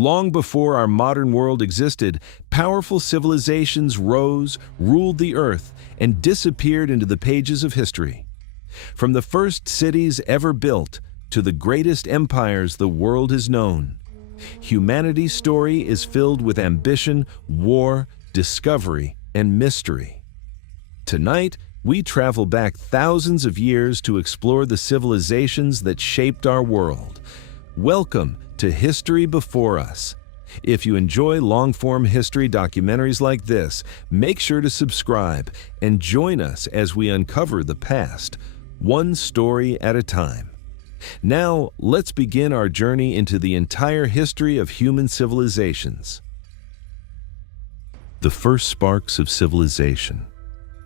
Long before our modern world existed, powerful civilizations rose, ruled the earth, and disappeared into the pages of history. From the first cities ever built to the greatest empires the world has known, humanity's story is filled with ambition, war, discovery, and mystery. Tonight, we travel back thousands of years to explore the civilizations that shaped our world. Welcome to History Before Us. If you enjoy long-form history documentaries like this, make sure to subscribe and join us as we uncover the past, one story at a time. Now, let's begin our journey into the entire history of human civilizations. The first sparks of civilization.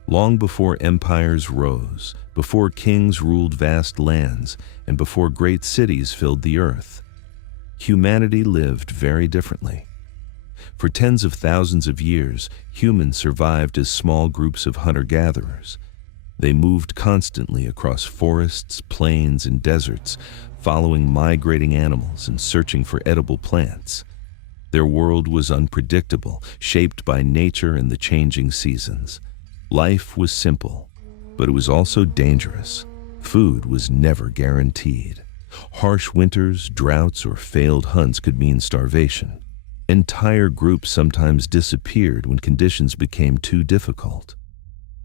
Long before empires rose, before kings ruled vast lands, and before great cities filled the earth, humanity lived very differently. For tens of thousands of years, humans survived as small groups of hunter-gatherers. They moved constantly across forests, plains, and deserts, following migrating animals and searching for edible plants. Their world was unpredictable, shaped by nature and the changing seasons. Life was simple, but it was also dangerous. Food was never guaranteed. Harsh winters, droughts, or failed hunts could mean starvation. Entire groups sometimes disappeared when conditions became too difficult.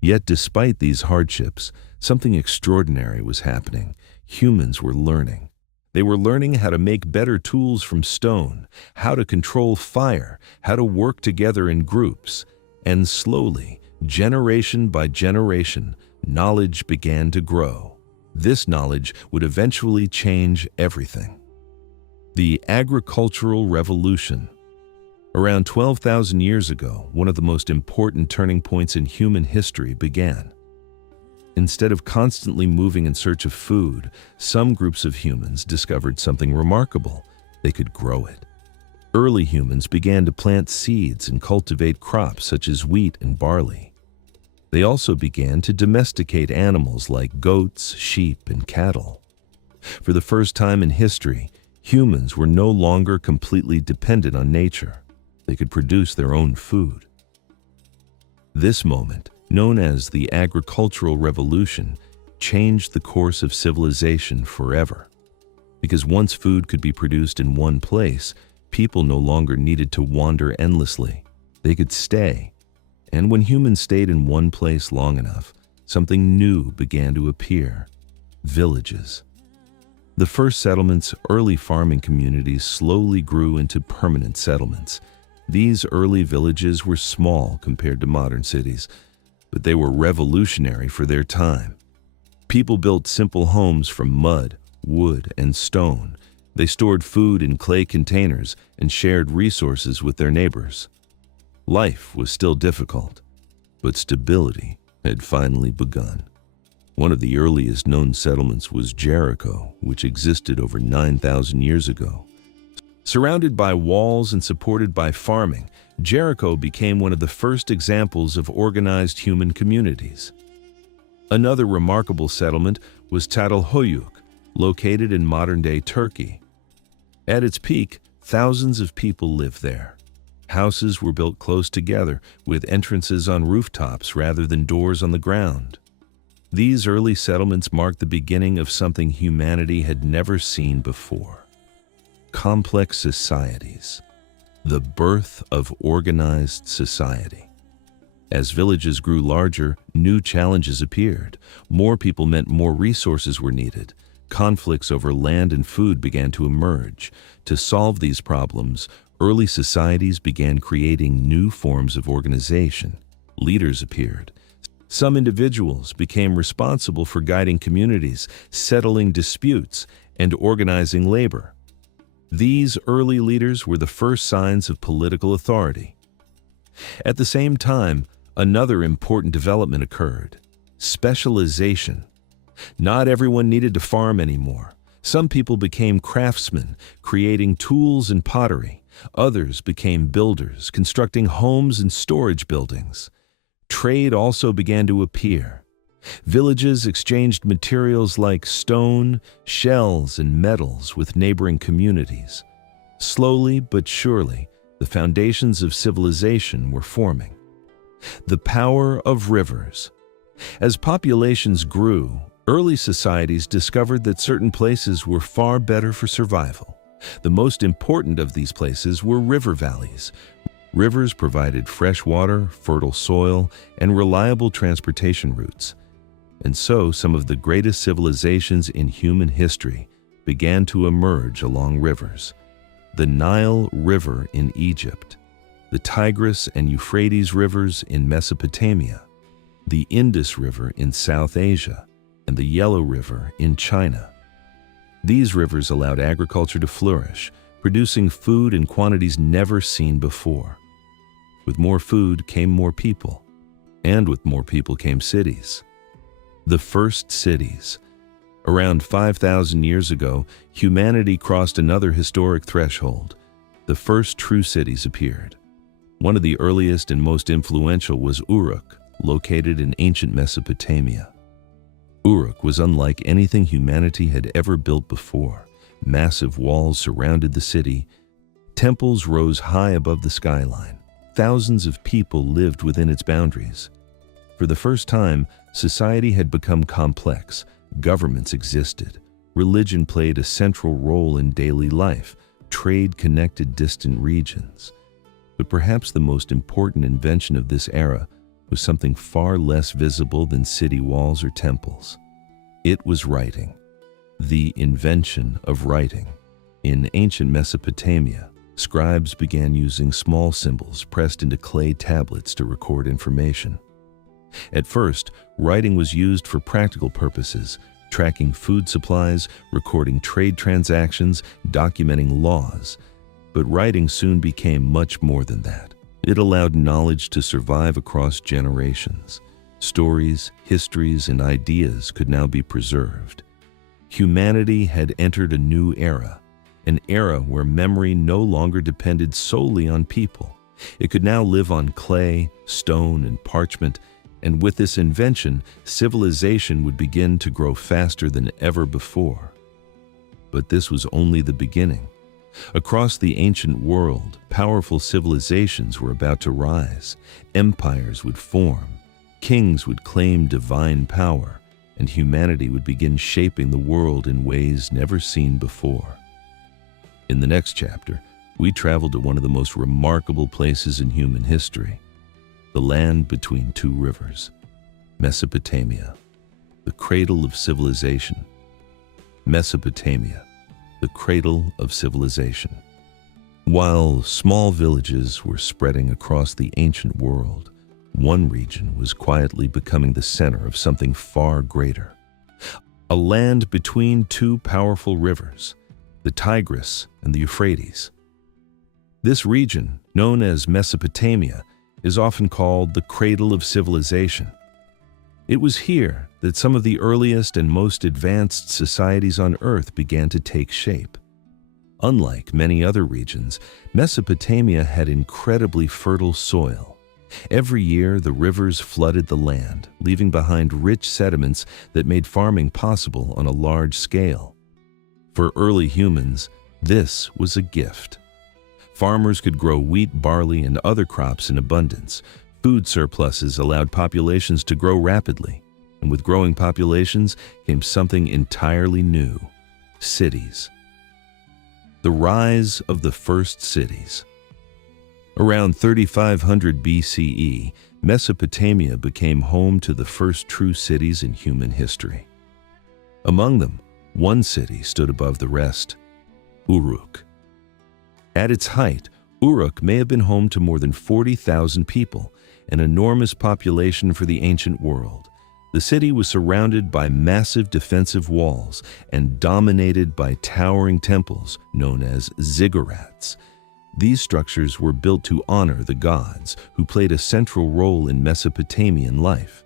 Yet despite these hardships, something extraordinary was happening. Humans were learning. They were learning how to make better tools from stone, how to control fire, how to work together in groups. And slowly, generation by generation, knowledge began to grow. This knowledge would eventually change everything. The agricultural revolution. Around 12,000 years ago, one of the most important turning points in human history began. Instead of constantly moving in search of food, some groups of humans discovered something remarkable. They could grow it. Early humans began to plant seeds and cultivate crops such as wheat and barley. They also began to domesticate animals like goats, sheep, and cattle. For the first time in history, humans were no longer completely dependent on nature. They could produce their own food. This moment, known as the agricultural revolution, changed the course of civilization forever. Because once food could be produced in one place, people no longer needed to wander endlessly. They could stay. And when humans stayed in one place long enough, something new began to appear: villages. The first settlements, early farming communities, slowly grew into permanent settlements. These early villages were small compared to modern cities, but they were revolutionary for their time. People built simple homes from mud, wood, and stone. They stored food in clay containers and shared resources with their neighbors. Life was still difficult, but stability had finally begun. One of the earliest known settlements was Jericho, which existed over 9,000 years ago. Surrounded by walls and supported by farming, Jericho became one of the first examples of organized human communities. Another remarkable settlement was Çatalhöyük, located in modern-day Turkey. At its peak, thousands of people lived there. Houses were built close together, with entrances on rooftops rather than doors on the ground. These early settlements marked the beginning of something humanity had never seen before: complex societies. The birth of organized society. As villages grew larger, new challenges appeared. More people meant more resources were needed. Conflicts over land and food began to emerge. To solve these problems, early societies began creating new forms of organization. Leaders appeared. Some individuals became responsible for guiding communities, settling disputes, and organizing labor. These early leaders were the first signs of political authority. At the same time, another important development occurred: specialization. Not everyone needed to farm anymore. Some people became craftsmen, creating tools and pottery. Others became builders, constructing homes and storage buildings. Trade also began to appear. Villages exchanged materials like stone, shells, and metals with neighboring communities. Slowly but surely, the foundations of civilization were forming. The power of rivers. As populations grew, early societies discovered that certain places were far better for survival. The most important of these places were river valleys. Rivers provided fresh water, fertile soil, and reliable transportation routes. And so some of the greatest civilizations in human history began to emerge along rivers. The Nile River in Egypt, the Tigris and Euphrates rivers in Mesopotamia, the Indus River in South Asia, and the Yellow River in China. These rivers allowed agriculture to flourish, producing food in quantities never seen before. With more food came more people, and with more people came cities. The first cities. Around 5,000 years ago, humanity crossed another historic threshold. The first true cities appeared. One of the earliest and most influential was Uruk, located in ancient Mesopotamia. Uruk was unlike anything humanity had ever built before. Massive walls surrounded the city. Temples rose high above the skyline. Thousands of people lived within its boundaries. For the first time, society had become complex. Governments existed. Religion played a central role in daily life. Trade connected distant regions. But perhaps the most important invention of this era was something far less visible than city walls or temples. It was writing. The invention of writing. In ancient Mesopotamia, scribes began using small symbols pressed into clay tablets to record information. At first, writing was used for practical purposes, tracking food supplies, recording trade transactions, documenting laws. But writing soon became much more than that. It allowed knowledge to survive across generations. Stories, histories, and ideas could now be preserved. Humanity had entered a new era, an era where memory no longer depended solely on people. It could now live on clay, stone, and parchment, and with this invention, civilization would begin to grow faster than ever before. But this was only the beginning. Across the ancient world, powerful civilizations were about to rise. Empires would form. Kings would claim divine power, and humanity would begin shaping the world in ways never seen before. In the next chapter, we travel to one of the most remarkable places in human history, the land between two rivers, Mesopotamia, the cradle of civilization. Mesopotamia, the cradle of civilization. While small villages were spreading across the ancient world, one region was quietly becoming the center of something far greater. A land between two powerful rivers, the Tigris and the Euphrates. This region, known as Mesopotamia, is often called the cradle of civilization. It was here that some of the earliest and most advanced societies on Earth began to take shape. Unlike many other regions, Mesopotamia had incredibly fertile soil. Every year, the rivers flooded the land, leaving behind rich sediments that made farming possible on a large scale. For early humans, this was a gift. Farmers could grow wheat, barley, and other crops in abundance. Food surpluses allowed populations to grow rapidly, and with growing populations came something entirely new: cities. The rise of the first cities. Around 3500 BCE, Mesopotamia became home to the first true cities in human history. Among them, one city stood above the rest: Uruk. At its height, Uruk may have been home to more than 40,000 people, an enormous population for the ancient world. The city was surrounded by massive defensive walls and dominated by towering temples known as ziggurats. These structures were built to honor the gods, who played a central role in Mesopotamian life.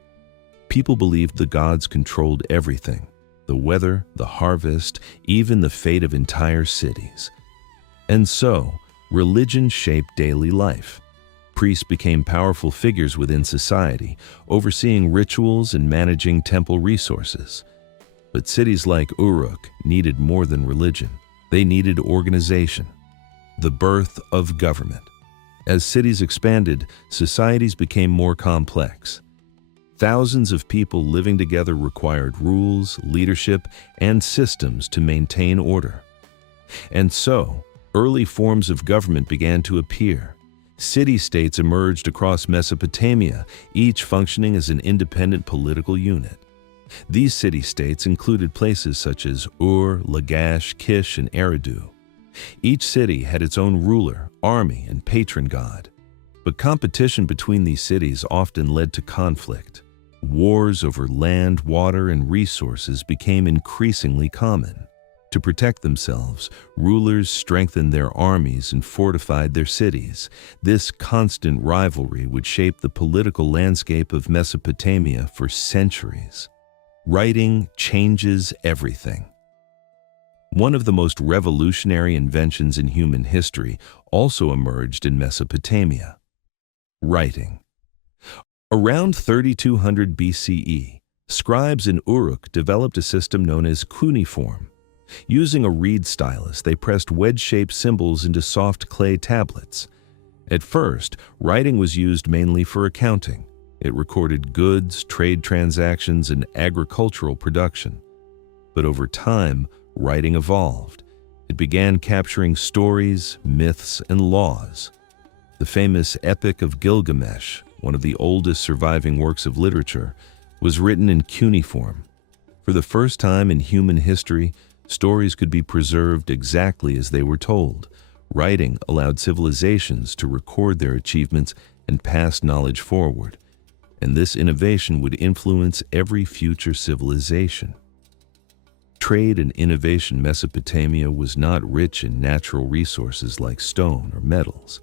People believed the gods controlled everything: the weather, the harvest, even the fate of entire cities. And so, religion shaped daily life. Priests became powerful figures within society, overseeing rituals and managing temple resources. But cities like Uruk needed more than religion. They needed organization. The birth of government. As cities expanded, societies became more complex. Thousands of people living together required rules, leadership, and systems to maintain order. And so, early forms of government began to appear. City-states emerged across Mesopotamia, each functioning as an independent political unit. These city-states included places such as Ur, Lagash, Kish, and Eridu. Each city had its own ruler, army, and patron god. But competition between these cities often led to conflict. Wars over land, water, and resources became increasingly common. To protect themselves, rulers strengthened their armies and fortified their cities. This constant rivalry would shape the political landscape of Mesopotamia for centuries. Writing changes everything. One of the most revolutionary inventions in human history also emerged in Mesopotamia: writing. Around 3200 BCE, scribes in Uruk developed a system known as cuneiform. Using a reed stylus, they pressed wedge-shaped symbols into soft clay tablets. At first, writing was used mainly for accounting. It recorded goods, trade transactions, and agricultural production. But over time, writing evolved. It began capturing stories, myths, and laws. The famous Epic of Gilgamesh, one of the oldest surviving works of literature, was written in cuneiform. For the first time in human history, stories could be preserved exactly as they were told. Writing allowed civilizations to record their achievements and pass knowledge forward, and this innovation would influence every future civilization. Trade and innovation. Mesopotamia was not rich in natural resources like stone or metals.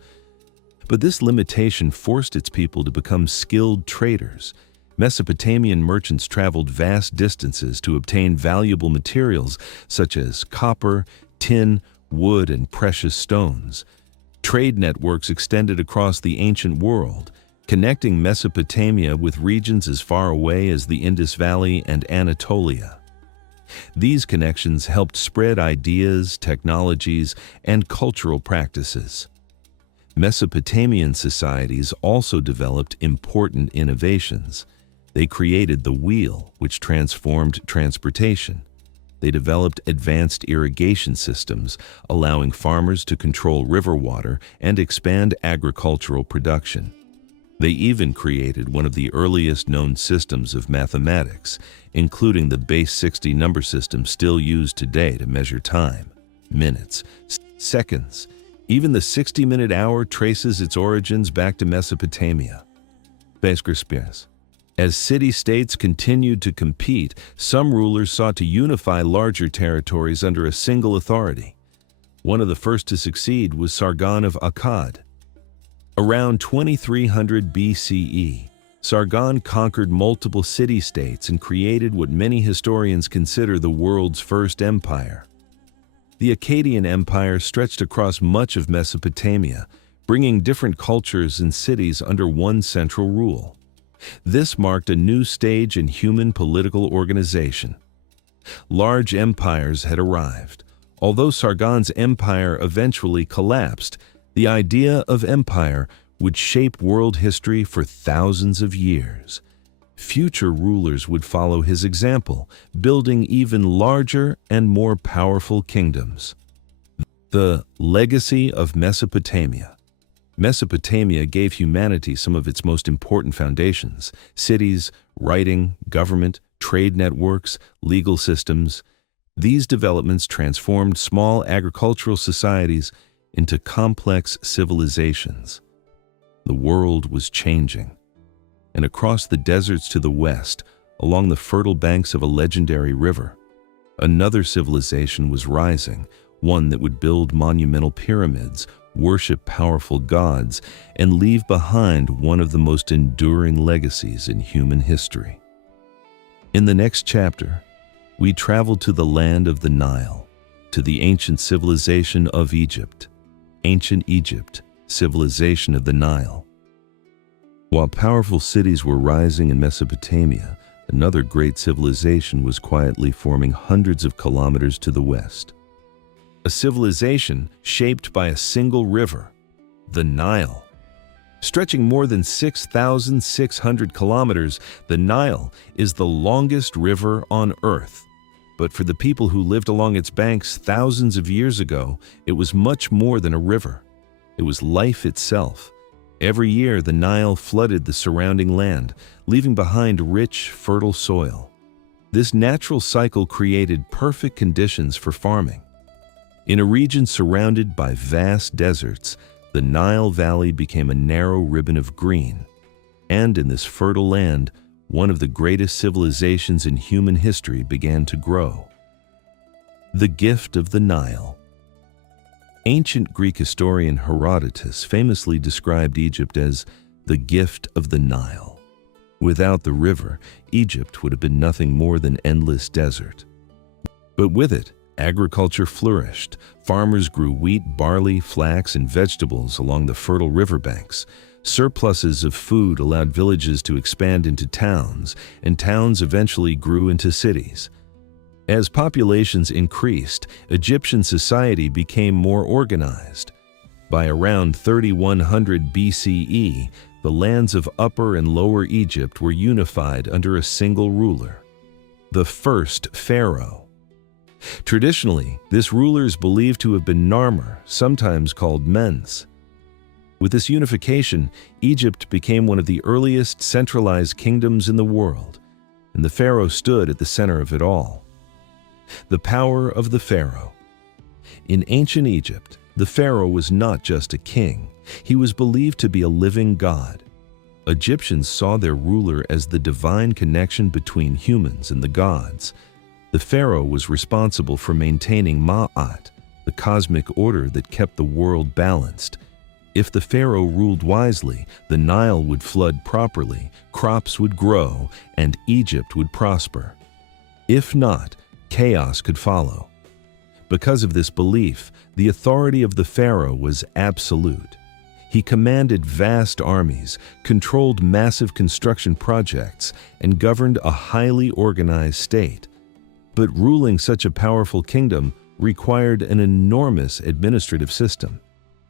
But this limitation forced its people to become skilled traders. Mesopotamian merchants traveled vast distances to obtain valuable materials such as copper, tin, wood, and precious stones. Trade networks extended across the ancient world, connecting Mesopotamia with regions as far away as the Indus Valley and Anatolia. These connections helped spread ideas, technologies, and cultural practices. Mesopotamian societies also developed important innovations. They created the wheel, which transformed transportation. They developed advanced irrigation systems, allowing farmers to control river water and expand agricultural production. They even created one of the earliest known systems of mathematics, including the base 60 number system still used today to measure time, minutes, seconds. Even the 60-minute hour traces its origins back to Mesopotamia. As city-states continued to compete, some rulers sought to unify larger territories under a single authority. One of the first to succeed was Sargon of Akkad. Around 2300 BCE, Sargon conquered multiple city-states and created what many historians consider the world's first empire. The Akkadian Empire stretched across much of Mesopotamia, bringing different cultures and cities under one central rule. This marked a new stage in human political organization. Large empires had arrived. Although Sargon's empire eventually collapsed, the idea of empire would shape world history for thousands of years. Future rulers would follow his example, building even larger and more powerful kingdoms. The legacy of Mesopotamia. Mesopotamia gave humanity some of its most important foundations: cities, writing, government, trade networks, legal systems. These developments transformed small agricultural societies into complex civilizations. The world was changing. And across the deserts to the west, along the fertile banks of a legendary river, another civilization was rising, one that would build monumental pyramids, worship powerful gods, and leave behind one of the most enduring legacies in human history. In the next chapter, we travel to the land of the Nile, to the ancient civilization of Egypt. Ancient Egypt, civilization of the Nile. While powerful cities were rising in Mesopotamia, another great civilization was quietly forming hundreds of kilometers to the west. a civilization shaped by a single river, the Nile. Stretching more than 6,600 kilometers, the Nile is the longest river on Earth. But for the people who lived along its banks thousands of years ago, it was much more than a river. It was life itself. Every year, the Nile flooded the surrounding land, leaving behind rich, fertile soil. This natural cycle created perfect conditions for farming. In a region surrounded by vast deserts, the Nile Valley became a narrow ribbon of green. And in this fertile land, one of the greatest civilizations in human history began to grow. The gift of the Nile. Ancient Greek historian Herodotus famously described Egypt as the gift of the Nile. Without the river, Egypt would have been nothing more than endless desert. But with it, agriculture flourished. Farmers grew wheat, barley, flax, and vegetables along the fertile riverbanks. Surpluses of food allowed villages to expand into towns, and towns eventually grew into cities. As populations increased, Egyptian society became more organized. By around 3100 BCE, the lands of Upper and Lower Egypt were unified under a single ruler, the first pharaoh. Traditionally, this ruler is believed to have been Narmer, sometimes called Mens. With this unification, Egypt became one of the earliest centralized kingdoms in the world, and the pharaoh stood at the center of it all. The power of the pharaoh. In ancient Egypt, the pharaoh was not just a king. He was believed to be a living god. Egyptians saw their ruler as the divine connection between humans and the gods. The pharaoh was responsible for maintaining Ma'at, the cosmic order that kept the world balanced. If the pharaoh ruled wisely, the Nile would flood properly, crops would grow, and Egypt would prosper. If not, chaos could follow. Because of this belief, the authority of the pharaoh was absolute. He commanded vast armies, controlled massive construction projects, and governed a highly organized state. But ruling such a powerful kingdom required an enormous administrative system.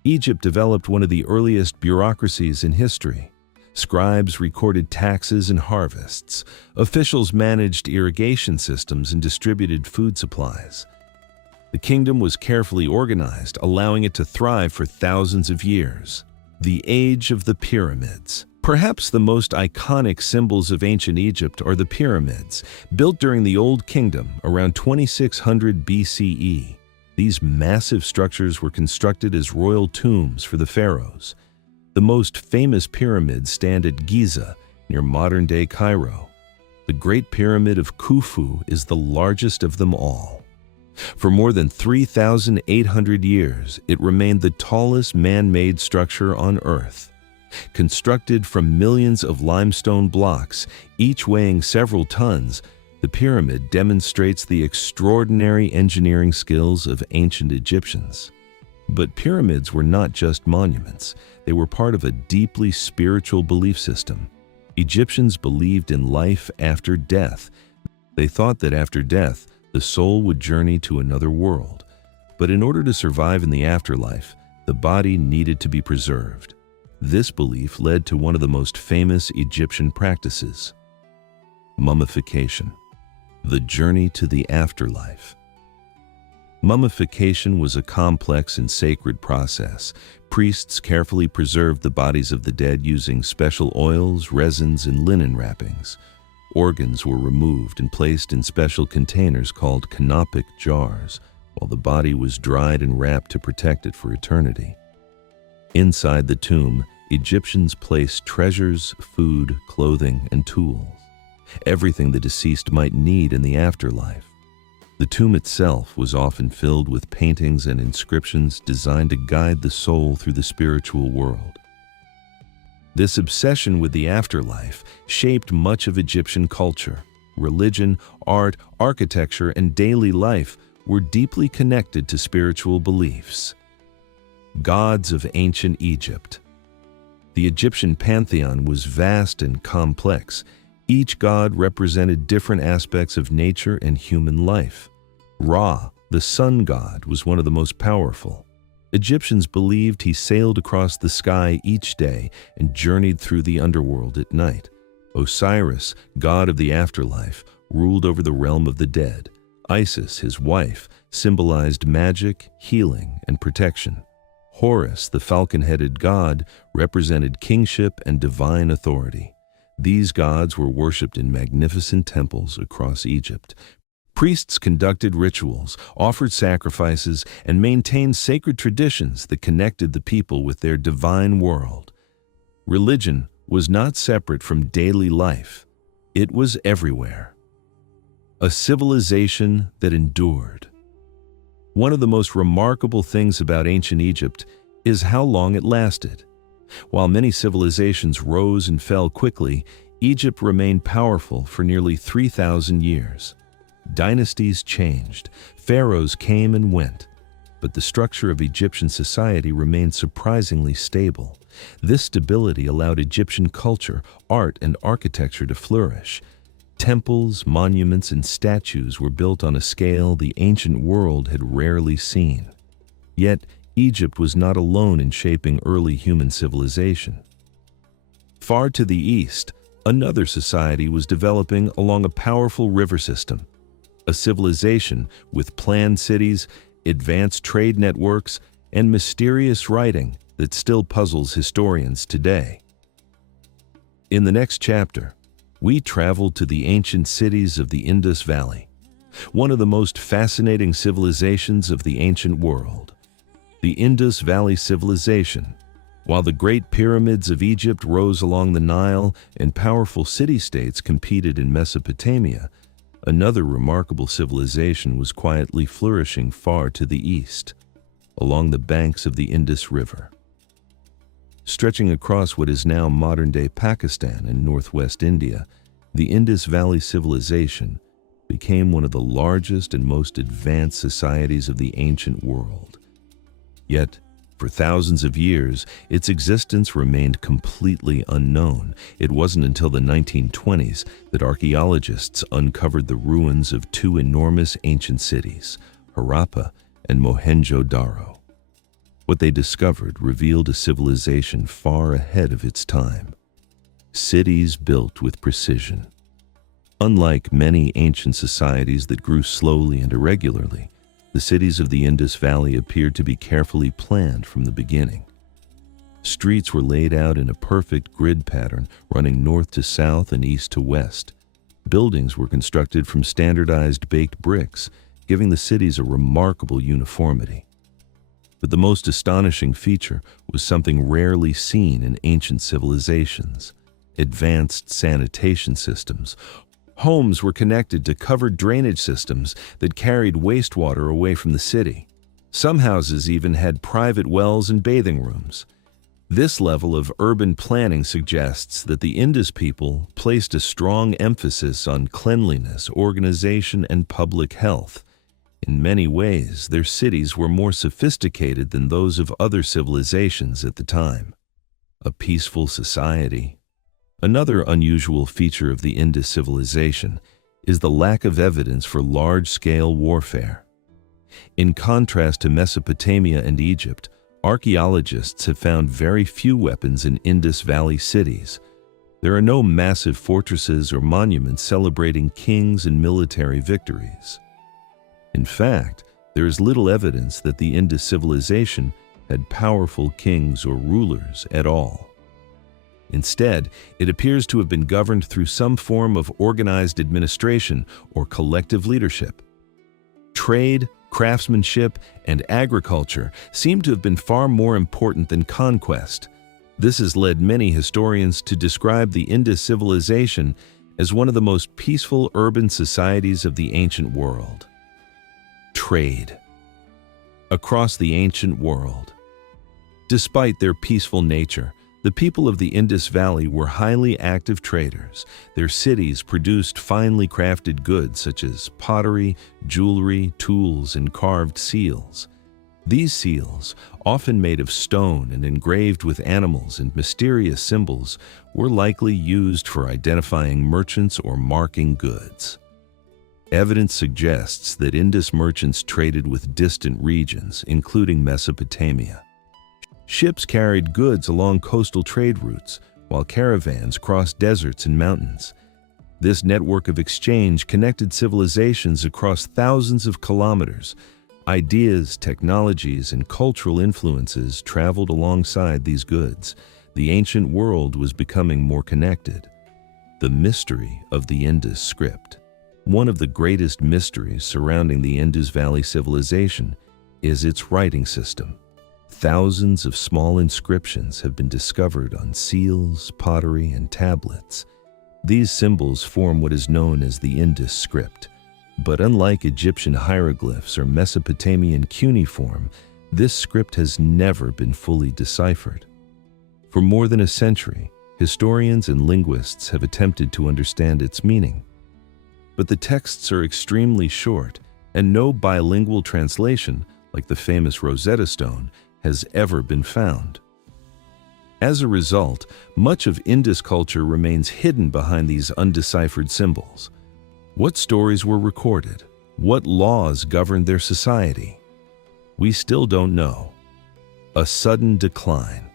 Egypt developed one of the earliest bureaucracies in history. Scribes recorded taxes and harvests. Officials managed irrigation systems and distributed food supplies. The kingdom was carefully organized, allowing it to thrive for thousands of years. The Age of the Pyramids. Perhaps the most iconic symbols of ancient Egypt are the pyramids, built during the Old Kingdom around 2600 BCE. These massive structures were constructed as royal tombs for the pharaohs. The most famous pyramids stand at Giza, near modern-day Cairo. The Great Pyramid of Khufu is the largest of them all. For more than 3,800 years, it remained the tallest man-made structure on Earth. Constructed from millions of limestone blocks, each weighing several tons, the pyramid demonstrates the extraordinary engineering skills of ancient Egyptians. But pyramids were not just monuments. They were part of a deeply spiritual belief system. Egyptians believed in life after death. They thought that after death, the soul would journey to another world. But in order to survive in the afterlife, the body needed to be preserved. This belief led to one of the most famous Egyptian practices: mummification, the journey to the afterlife. Mummification was a complex and sacred process. Priests carefully preserved the bodies of the dead using special oils, resins, and linen wrappings. Organs were removed and placed in special containers called canopic jars, while the body was dried and wrapped to protect it for eternity. Inside the tomb, Egyptians placed treasures, food, clothing, and tools, everything the deceased might need in the afterlife. The tomb itself was often filled with paintings and inscriptions designed to guide the soul through the spiritual world. This obsession with the afterlife shaped much of Egyptian culture. Religion, art, architecture, and daily life were deeply connected to spiritual beliefs. Gods of ancient Egypt. The Egyptian pantheon was vast and complex. Each god represented different aspects of nature and human life. Ra, The sun god was one of the most powerful. Egyptians believed he sailed across the sky each day and journeyed through the underworld at night. Osiris, god of the afterlife, ruled over the realm of the dead. Isis, his wife, symbolized magic, healing, and protection. Horus, the falcon-headed god, represented kingship and divine authority. These gods were worshipped in magnificent temples across Egypt. Priests conducted rituals, offered sacrifices, and maintained sacred traditions that connected the people with their divine world. Religion was not separate from daily life. It was everywhere. A civilization that endured. One of the most remarkable things about ancient Egypt is how long it lasted. While many civilizations rose and fell quickly, Egypt remained powerful for nearly 3,000 years. Dynasties changed, pharaohs came and went, but the structure of Egyptian society remained surprisingly stable. This stability allowed Egyptian culture, art, and architecture to flourish. Temples, monuments, and statues were built on a scale the ancient world had rarely seen. Yet, Egypt was not alone in shaping early human civilization. Far to the east, another society was developing along a powerful river system. A civilization with planned cities, advanced trade networks, and mysterious writing that still puzzles historians today. In the next chapter, we travel to the ancient cities of the Indus Valley, one of the most fascinating civilizations of the ancient world. The Indus Valley civilization. While the Great Pyramids of Egypt rose along the Nile and powerful city-states competed in Mesopotamia, another remarkable civilization was quietly flourishing far to the east, along the banks of the Indus River. Stretching across what is now modern-day Pakistan and northwest India, the Indus Valley civilization became one of the largest and most advanced societies of the ancient world. Yet, for thousands of years, its existence remained completely unknown. It wasn't until the 1920s that archaeologists uncovered the ruins of two enormous ancient cities, Harappa and Mohenjo-Daro. What they discovered revealed a civilization far ahead of its time. Cities built with precision. Unlike many ancient societies that grew slowly and irregularly, the cities of the Indus Valley appeared to be carefully planned from the beginning. Streets were laid out in a perfect grid pattern running north to south and east to west. Buildings were constructed from standardized baked bricks, giving the cities a remarkable uniformity. But the most astonishing feature was something rarely seen in ancient civilizations: advanced sanitation systems. Homes were connected to covered drainage systems that carried wastewater away from the city. Some houses even had private wells and bathing rooms. This level of urban planning suggests that the Indus people placed a strong emphasis on cleanliness, organization, and public health. In many ways, their cities were more sophisticated than those of other civilizations at the time. A peaceful society. Another unusual feature of the Indus civilization is the lack of evidence for large-scale warfare. In contrast to Mesopotamia and Egypt, archaeologists have found very few weapons in Indus Valley cities. There are no massive fortresses or monuments celebrating kings and military victories. In fact, there is little evidence that the Indus civilization had powerful kings or rulers at all. Instead, it appears to have been governed through some form of organized administration or collective leadership. Trade, craftsmanship, and agriculture seem to have been far more important than conquest. This has led many historians to describe the Indus civilization as one of the most peaceful urban societies of the ancient world. Trade. Across the ancient world. Despite their peaceful nature, the people of the Indus Valley were highly active traders. Their cities produced finely crafted goods such as pottery, jewelry, tools, and carved seals. These seals, often made of stone and engraved with animals and mysterious symbols, were likely used for identifying merchants or marking goods. Evidence suggests that Indus merchants traded with distant regions, including Mesopotamia. Ships carried goods along coastal trade routes, while caravans crossed deserts and mountains. This network of exchange connected civilizations across thousands of kilometers. Ideas, technologies, and cultural influences traveled alongside these goods. The ancient world was becoming more connected. The mystery of the Indus script. One of the greatest mysteries surrounding the Indus Valley civilization is its writing system. Thousands of small inscriptions have been discovered on seals, pottery, and tablets. These symbols form what is known as the Indus script. But unlike Egyptian hieroglyphs or Mesopotamian cuneiform, this script has never been fully deciphered. For more than a century, historians and linguists have attempted to understand its meaning. But the texts are extremely short, and no bilingual translation, like the famous Rosetta Stone, has ever been found. As a result, much of Indus culture remains hidden behind these undeciphered symbols. What stories were recorded? What laws governed their society? We still don't know. A sudden decline.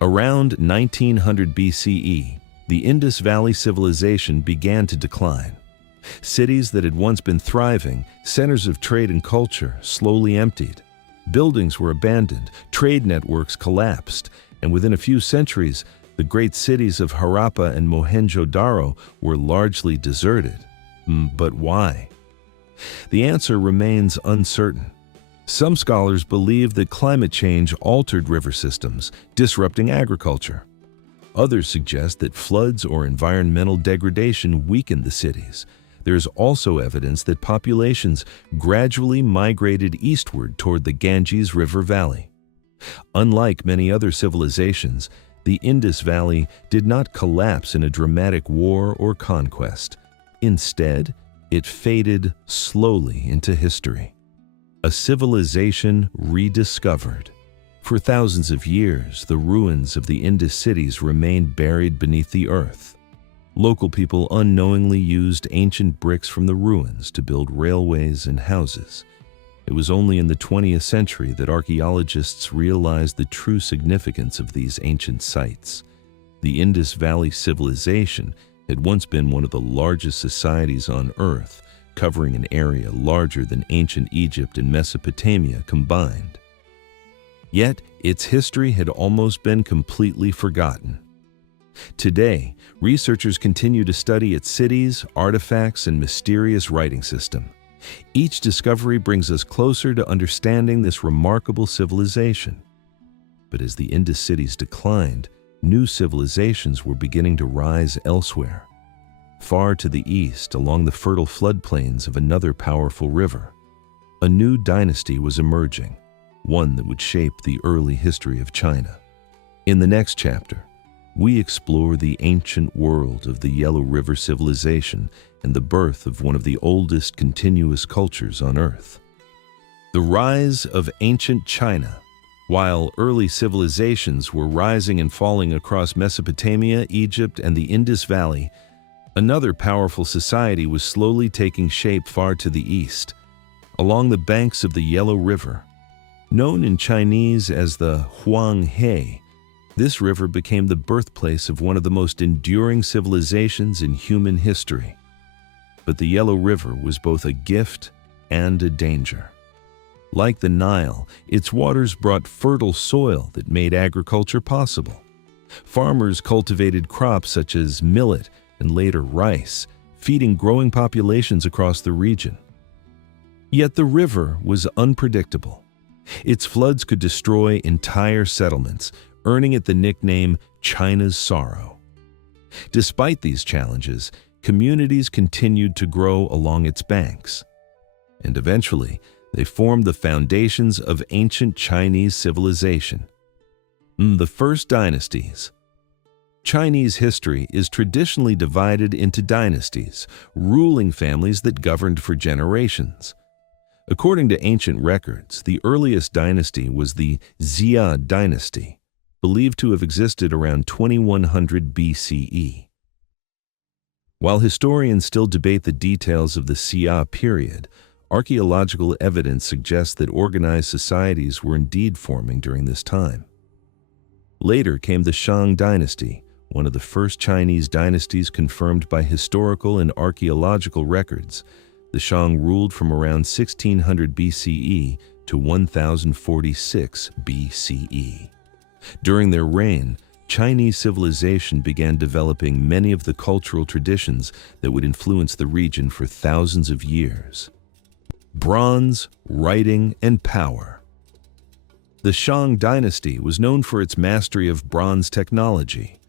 Around 1900 BCE, the Indus Valley civilization began to decline. Cities that had once been thriving, centers of trade and culture, slowly emptied. Buildings were abandoned, trade networks collapsed, and within a few centuries, the great cities of Harappa and Mohenjo-Daro were largely deserted. But why? The answer remains uncertain. Some scholars believe that climate change altered river systems, disrupting agriculture. Others suggest that floods or environmental degradation weakened the cities. There is also evidence that populations gradually migrated eastward toward the Ganges River Valley. Unlike many other civilizations, the Indus Valley did not collapse in a dramatic war or conquest. Instead, it faded slowly into history. A civilization rediscovered. For thousands of years, the ruins of the Indus cities remained buried beneath the earth. Local people unknowingly used ancient bricks from the ruins to build railways and houses. It was only in the 20th century that archaeologists realized the true significance of these ancient sites. The Indus Valley civilization had once been one of the largest societies on Earth, covering an area larger than ancient Egypt and Mesopotamia combined. Yet, its history had almost been completely forgotten. Today, researchers continue to study its cities, artifacts, and mysterious writing system. Each discovery brings us closer to understanding this remarkable civilization. But as the Indus cities declined, new civilizations were beginning to rise elsewhere. Far to the east, along the fertile floodplains of another powerful river, a new dynasty was emerging, one that would shape the early history of China. In the next chapter, we explore the ancient world of the Yellow River civilization and the birth of one of the oldest continuous cultures on Earth. The rise of ancient China. While early civilizations were rising and falling across Mesopotamia, Egypt, and the Indus Valley, another powerful society was slowly taking shape far to the east, along the banks of the Yellow River. Known in Chinese as the Huang He, this river became the birthplace of one of the most enduring civilizations in human history. But the Yellow River was both a gift and a danger. Like the Nile, its waters brought fertile soil that made agriculture possible. Farmers cultivated crops such as millet and later rice, feeding growing populations across the region. Yet the river was unpredictable. Its floods could destroy entire settlements, earning it the nickname China's Sorrow. Despite these challenges, communities continued to grow along its banks. And eventually, they formed the foundations of ancient Chinese civilization. The first dynasties. Chinese history is traditionally divided into dynasties, ruling families that governed for generations. According to ancient records, the earliest dynasty was the Xia dynasty, believed to have existed around 2100 BCE. While historians still debate the details of the Xia period, archaeological evidence suggests that organized societies were indeed forming during this time. Later came the Shang dynasty, one of the first Chinese dynasties confirmed by historical and archaeological records. The Shang ruled from around 1600 BCE to 1046 BCE. During their reign, Chinese civilization began developing many of the cultural traditions that would influence the region for thousands of years. Bronze, writing, and power. The Shang dynasty was known for its mastery of bronze technology.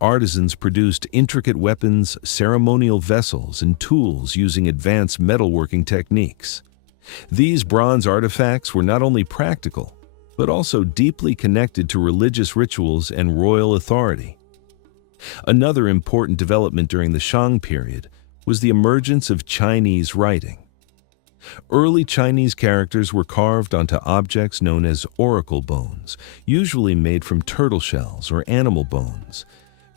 Artisans produced intricate weapons, ceremonial vessels, and tools using advanced metalworking techniques. These bronze artifacts were not only practical, but also deeply connected to religious rituals and royal authority. Another important development during the Shang period was the emergence of Chinese writing. Early Chinese characters were carved onto objects known as oracle bones, usually made from turtle shells or animal bones.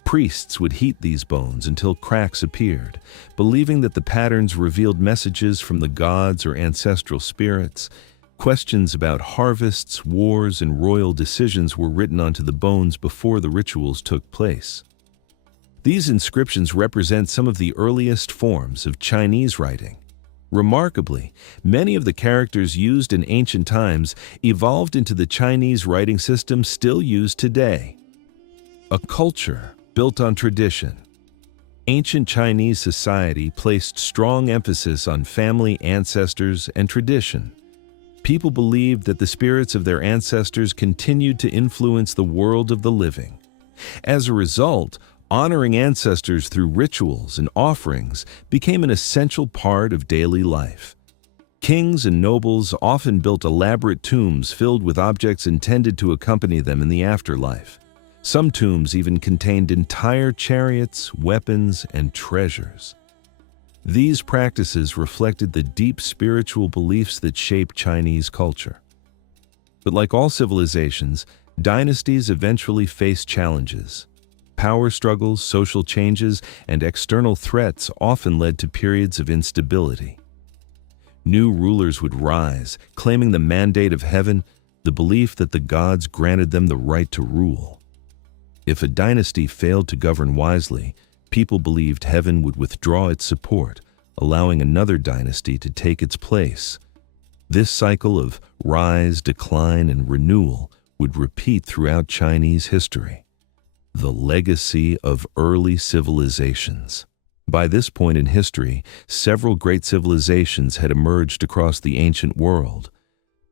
Priests would heat these bones until cracks appeared, believing that the patterns revealed messages from the gods or ancestral spirits. Questions about harvests, wars, and royal decisions were written onto the bones before the rituals took place. These inscriptions represent some of the earliest forms of Chinese writing. Remarkably, many of the characters used in ancient times evolved into the Chinese writing system still used today. A culture built on tradition. Ancient Chinese society placed strong emphasis on family, ancestors, and tradition. People believed that the spirits of their ancestors continued to influence the world of the living. As a result, honoring ancestors through rituals and offerings became an essential part of daily life. Kings and nobles often built elaborate tombs filled with objects intended to accompany them in the afterlife. Some tombs even contained entire chariots, weapons, and treasures. These practices reflected the deep spiritual beliefs that shaped Chinese culture. But like all civilizations, dynasties eventually faced challenges. Power struggles, social changes, and external threats often led to periods of instability. New rulers would rise, claiming the mandate of heaven, the belief that the gods granted them the right to rule. If a dynasty failed to govern wisely, people believed heaven would withdraw its support, allowing another dynasty to take its place. This cycle of rise, decline, and renewal would repeat throughout Chinese history. The legacy of early civilizations. By this point in history, several great civilizations had emerged across the ancient world.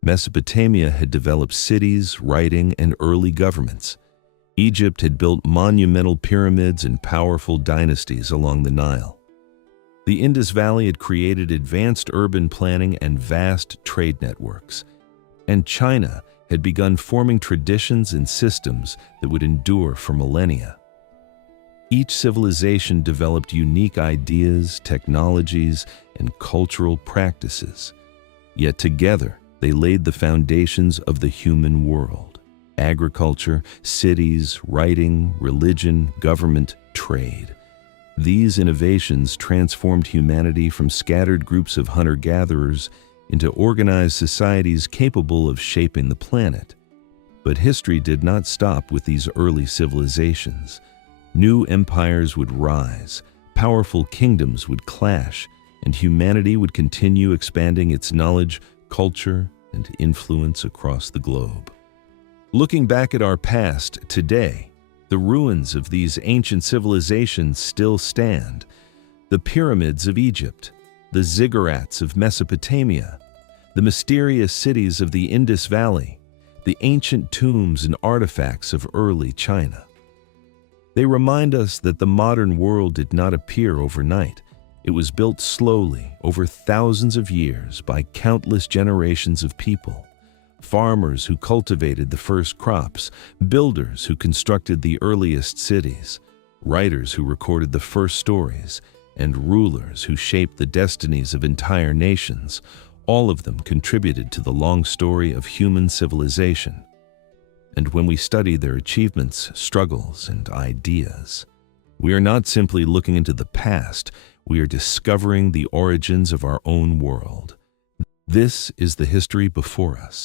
Mesopotamia had developed cities, writing, and early governments. Egypt had built monumental pyramids and powerful dynasties along the Nile. The Indus Valley had created advanced urban planning and vast trade networks. And China had begun forming traditions and systems that would endure for millennia. Each civilization developed unique ideas, technologies, and cultural practices. Yet together, they laid the foundations of the human world: agriculture, cities, writing, religion, government, trade. These innovations transformed humanity from scattered groups of hunter-gatherers into organized societies capable of shaping the planet. But history did not stop with these early civilizations. New empires would rise, powerful kingdoms would clash, and humanity would continue expanding its knowledge, culture, and influence across the globe. Looking back at our past today, the ruins of these ancient civilizations still stand. The pyramids of Egypt, the ziggurats of Mesopotamia, the mysterious cities of the Indus Valley, the ancient tombs and artifacts of early China. They remind us that the modern world did not appear overnight. It was built slowly over thousands of years by countless generations of people. Farmers who cultivated the first crops, builders who constructed the earliest cities, writers who recorded the first stories, and rulers who shaped the destinies of entire nations. All of them contributed to the long story of human civilization. And when we study their achievements, struggles, and ideas, We are not simply looking into the past, we are discovering the origins of our own world. This is the history before us.